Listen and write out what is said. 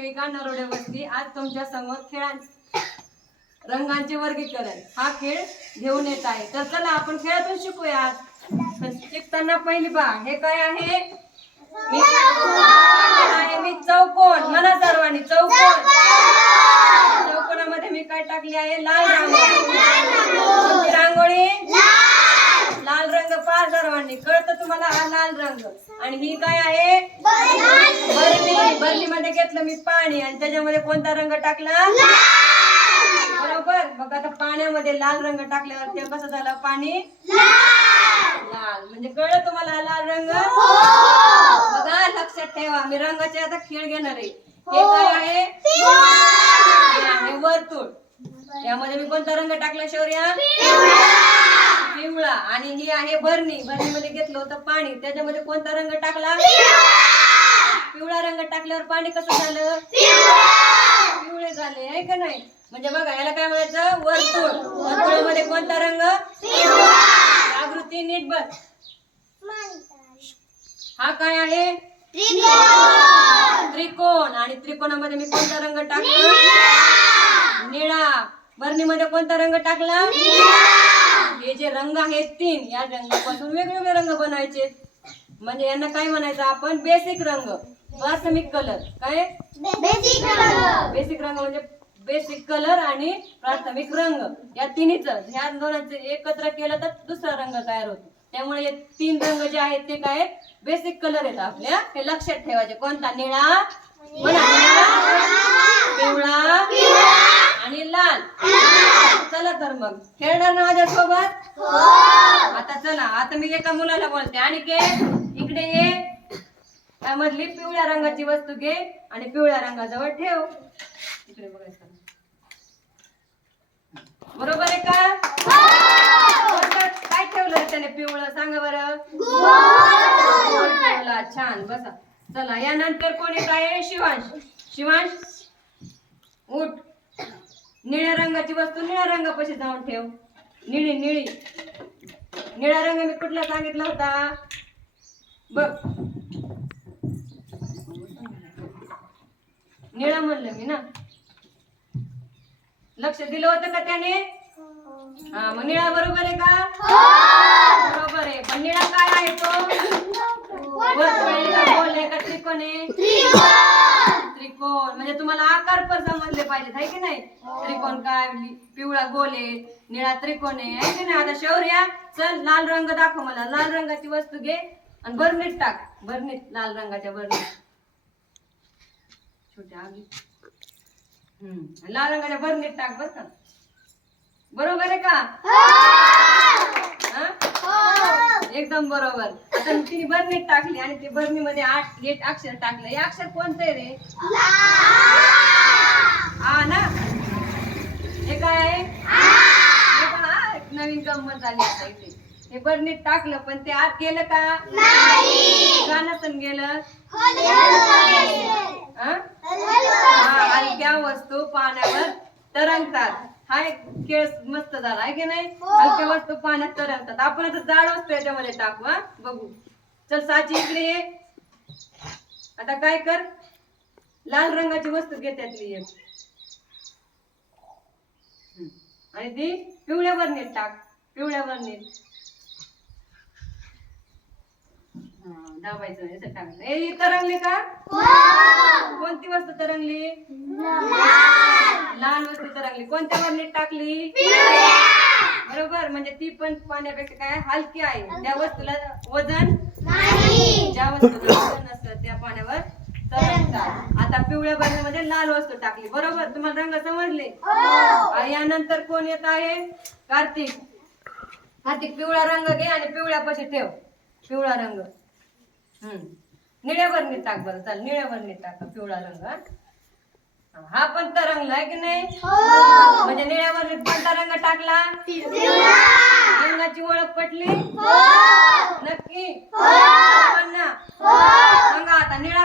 सेविका नरोडे वस्ती आज तुमच्या समोर रंगांचे वर्गीकरण हा खेळ घेऊन येत आहे। तर चला आपण खेळातून शिकूया। शिकताना पहिली बा हे काय आहे? मी चौकोन म्हणा सर्वांनी चौकोन। चौकोनामध्ये मी काय टाकली आहे? लाल रांगोळी। रांगोळी लाल रंग पहा सर्वांनी, कळतं तुम्हाला हा लाल रंग। आणि ही काय आहे? बरणी। बरणीमध्ये घेतलं मी पाणी आणि त्याच्यामध्ये कोणता रंग टाकला? बरोबर। मग आता पाण्यामध्ये लाल रंग टाकल्यावर ते कसं झालं? पाणी लाल। म्हणजे कळलं तुम्हाला हा लाल रंग? बघा लक्षात ठेवा, मी रंगाचे आता खेळ घेणार आहे। हे काय आहे? हे वर्तुळ। यामध्ये मी कोणता रंग टाकला शौर्या? पिवळा। आणि ही आहे बरणी। बरणीमध्ये घेतलं होतं पाणी, त्याच्यामध्ये कोणता रंग टाकला? पिवळा रंग टाकल्यावर पाणी कसं झालं? पिवळे झाले आहे का नाही? म्हणजे बघा याला काय म्हणायचं? वर्तुळ। वर्तुळामध्ये कोणता रंग? जागृती नीट बस। हा काय आहे? त्रिकोण। आणि त्रिकोणामध्ये मी कोणता रंग टाकला? निळा। बरणीमध्ये कोणता रंग टाकला? हे जे रंग आहेत तीन, या रंगापासून वेगवेगळे रंग बनायचे। म्हणजे यांना काय म्हणायचं आपण? बेसिक रंग, प्राथमिक कलर। काय? बेसिक रंग म्हणजे बेसिक कलर आणि प्राथमिक रंग, या तिन्हीच ह्या दोनांचे एकत्र केलं तर दुसरा रंग तयार होतो। त्यामुळे हे तीन रंग जे आहेत ते काय? बेसिक कलर आहेत आपल्या। हे लक्षात ठेवायचे। कोणता? निळा, पिवळा आणि लाल। चला तर मग खेळणार ना माझ्यासोबत? आता चला, आता मी एका मुलाला बोलते, आणि इकडे ये। त्यामधली पिवळ्या रंगाची वस्तू घे आणि पिवळ्या रंगाजवळ ठेव। इकडे बघायचं, बरोबर आहे का? काय ठेवलं त्याने पिवळं? सांगा बरं। ठेवला, छान, बसा। चला यानंतर कोण येत आहे? शिवांश। शिवांश उठ। निळ्या रंगाची वस्तू निळ्या रंगापाशी जाऊन ठेव। निळी निळी निळा रंग मी कुठला सांगितला होता? बघ, निळा म्हणलं मी ना। लक्ष दिलं होतं का त्याने? हा, मग निळा बरोबर आहे का? बरोबर आहे। पण निळा काय आहे तो? वर्तुळ आहे का गोल आहे का त्रिकोण आहे? त्रिकोण। म्हणजे तुम्हाला आकार पण समजले पाहिजेत, आहे की नाही? त्रिकोण काय, पिवळा गोल आहे, निळा त्रिकोण आहे की नाही? आता शौर्या चल लाल रंग दाखव मला। लाल रंगाची वस्तू घे आणि बरणीत टाक। बरणीत, लाल रंगाच्या बरणीत, छोट्या आगी। लाल रंगाच्या बरणीत टाक बर का। बरोबर आहे का? एकदम बरोबर। आता तिने बरणीत टाकली आणि ते बरणीमध्ये 8 अक्षर टाकलं। हे अक्षर कोणतं आहे रे? आ ना? हे काय आहे? नवीन गंमत झाली आता इथे। हे बरणीत टाकलं पण ते आत गेलं का? नाही। का नसन गेलं? हलक्या वस्तू पाण्यावर तरंगतात। हा एक खेळ मस्त झाला, आहे की नाही? हलक्या वस्तू पाण्यात तरंगतात। आपण आता जाड वस्तू याच्यामध्ये टाकू, हा बघू। चल साची इकडे ये। आता काय कर? लाल रंगाची वस्तू घे त्यातली एक आणि ती पिवळ्या बरणीत टाक। पिवळ्या बरणीत दाबायचं, असं टाकलं। हे तरंगली का? कोणती वस्तू तरंगली? लाल वस्तू तरंगली। कोणत्या बरणीत टाकली? बरोबर। म्हणजे ती पण पाण्यापेक्षा काय हलकी आहे। त्या वस्तूला वजन नाही, ज्या वस्तूला वजन नसतं त्या पाण्यावर तरंगतात। आता पिवळ्या बरणीमध्ये लाल वस्तू टाकली, बरोबर। तुम्हाला रंग समजले? यानंतर कोण येत आहे? कार्तिक। कार्तिक पिवळा रंग घे आणि पिवळ्या पाशी ठेव। पिवळा रंग निळ्या बरणीत टाक बरं। चल निळ्या बरणीत टाक पिवळा रंग। हा पण तरंगला, आहे की नाही? म्हणजे निळ्या बरणीत कोणता रंग टाकला? रंगाची ओळख पटली? नक्की? सांगा आता निळा